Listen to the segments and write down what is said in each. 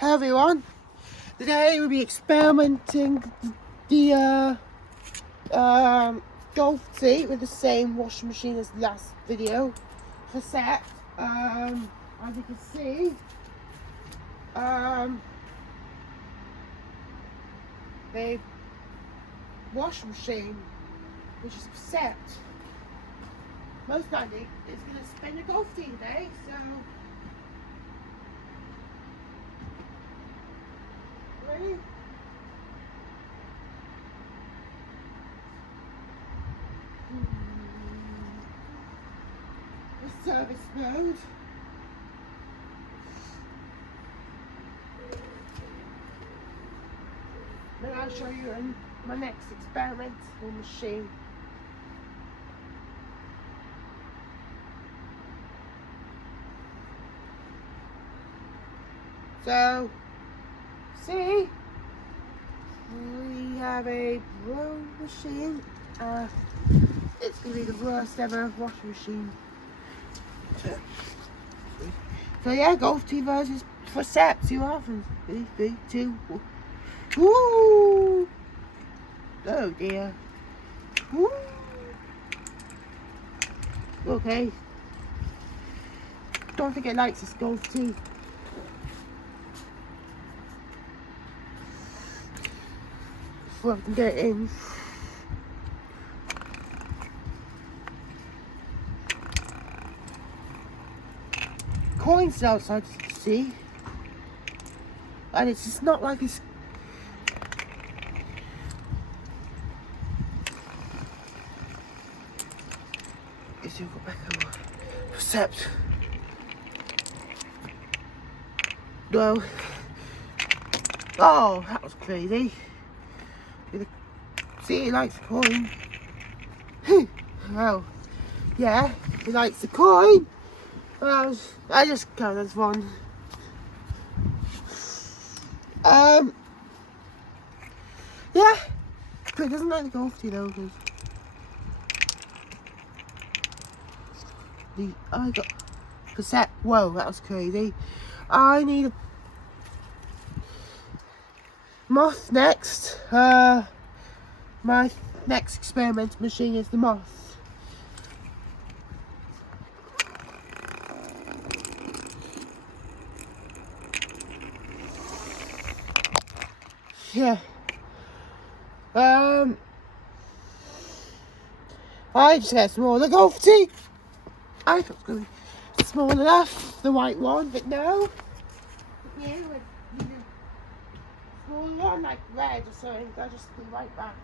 Hello everyone. Today we'll be experimenting the golf tee with the same washing machine as the last video. Precept. As you can see, the washing machine, which is Precept, most likely is going to spin a golf tee today. So. The service mode. Then I'll show you in my next experimental machine. So, see, we have a blow machine. It's going to be the worst ever washing machine. So yeah, golf tee versus Precept. See what happens. 3, 2, 1. Woo! Oh dear. Woo! Okay. Don't think it likes this golf tee. Before I can get it in. Coins outside, as you can see, and it's just not like it's. Is you go back over Precept? No. Oh, that was crazy. See, he likes the coin. Well, yeah, he likes the coin. Well, I just count as one. Yeah, but it doesn't like the golf tee though, because I got Precept. Whoa, that was crazy. I need a moth next. My next experimental machine is the moth. Yeah. I just got a smaller golf tee. I thought it was going to be small enough, the white one, but no. Yeah, with a smaller one, like red or something. I just put right back.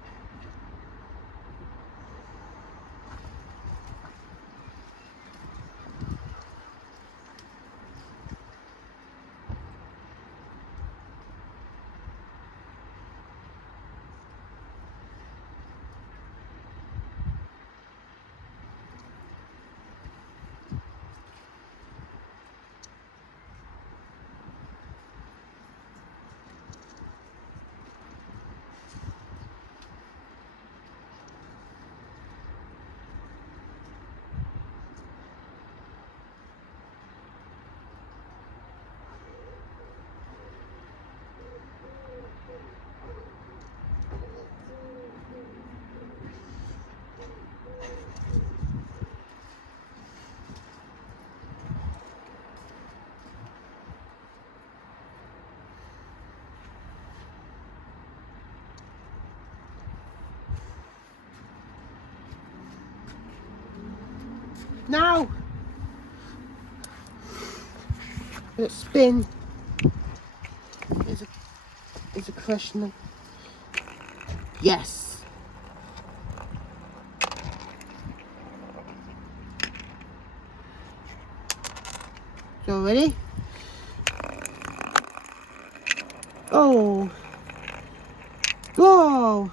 Now, let's spin. Is a question. Yes. So ready? Oh. Whoa.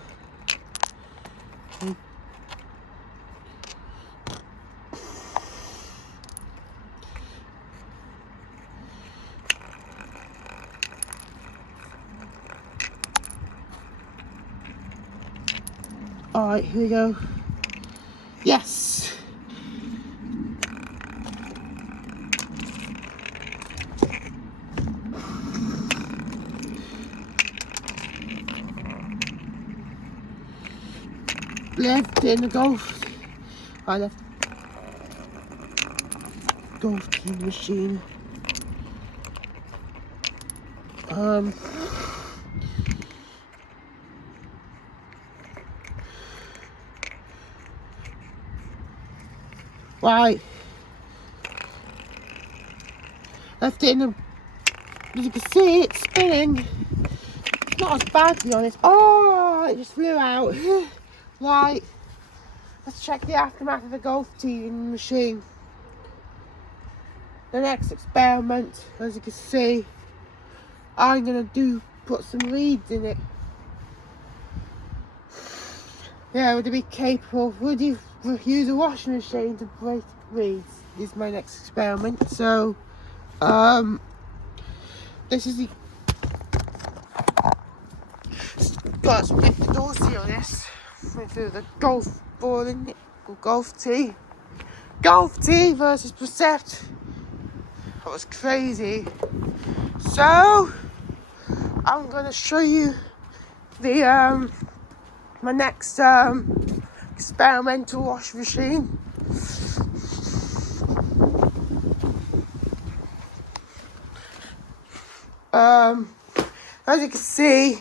Alright, here we go. Yes! left in the golf. I left golf team machine. Right. Left it in the, as you can see, it's spinning. Not as bad, to be honest. Oh, it just flew out. Right. Let's check the aftermath of the golf team machine. The next experiment, as you can see, I'm going to put some leads in it. Yeah, would it be capable? Would you use a washing machine to break leads? Is my next experiment. So, this is the. Got to pick the dorsey on this. We do the golf ball in it, or golf tee. Golf tee versus Precept. That was crazy. So, I'm going to show you the my next experimental washing machine. As you can see,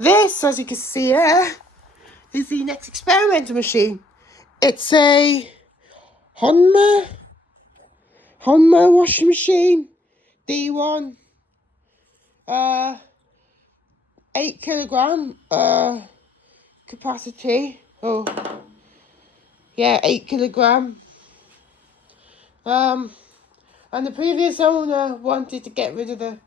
as you can see here, is the next experimental machine. It's a Honma washing machine, D1, 8 kilogram capacity. Oh, yeah, 8 kilogram. And the previous owner wanted to get rid of the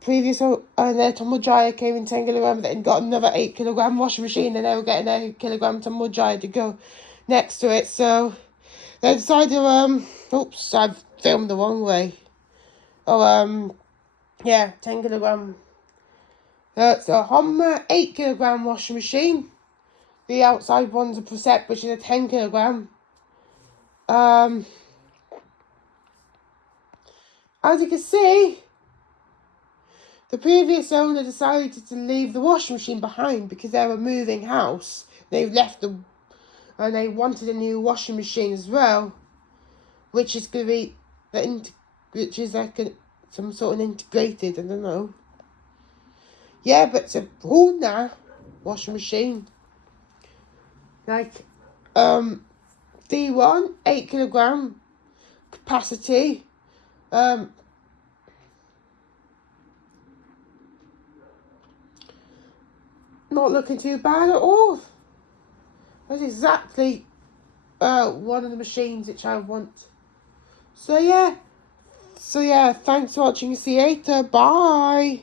previous their tumble dryer came in 10 kilogram, then got another 8 kilogram washing machine, and they were getting a 8 kilogram tumble dryer to go next to it. So they decided oops, I've filmed the wrong way. Yeah, 10 kilogram. It's a Honma 8 kilogram washing machine. The outside one's a Precept, which is a 10 kilogram. As you can see, the previous owner decided to leave the washing machine behind because they were moving house. They left and they wanted a new washing machine as well, which is going to be which is like some sort of integrated. I don't know. Yeah, but it's a Honma washing machine. Like D1 8 kilogram capacity. Not looking too bad at all. That's exactly one of the machines which I want. So yeah, thanks for watching. See you later. Bye.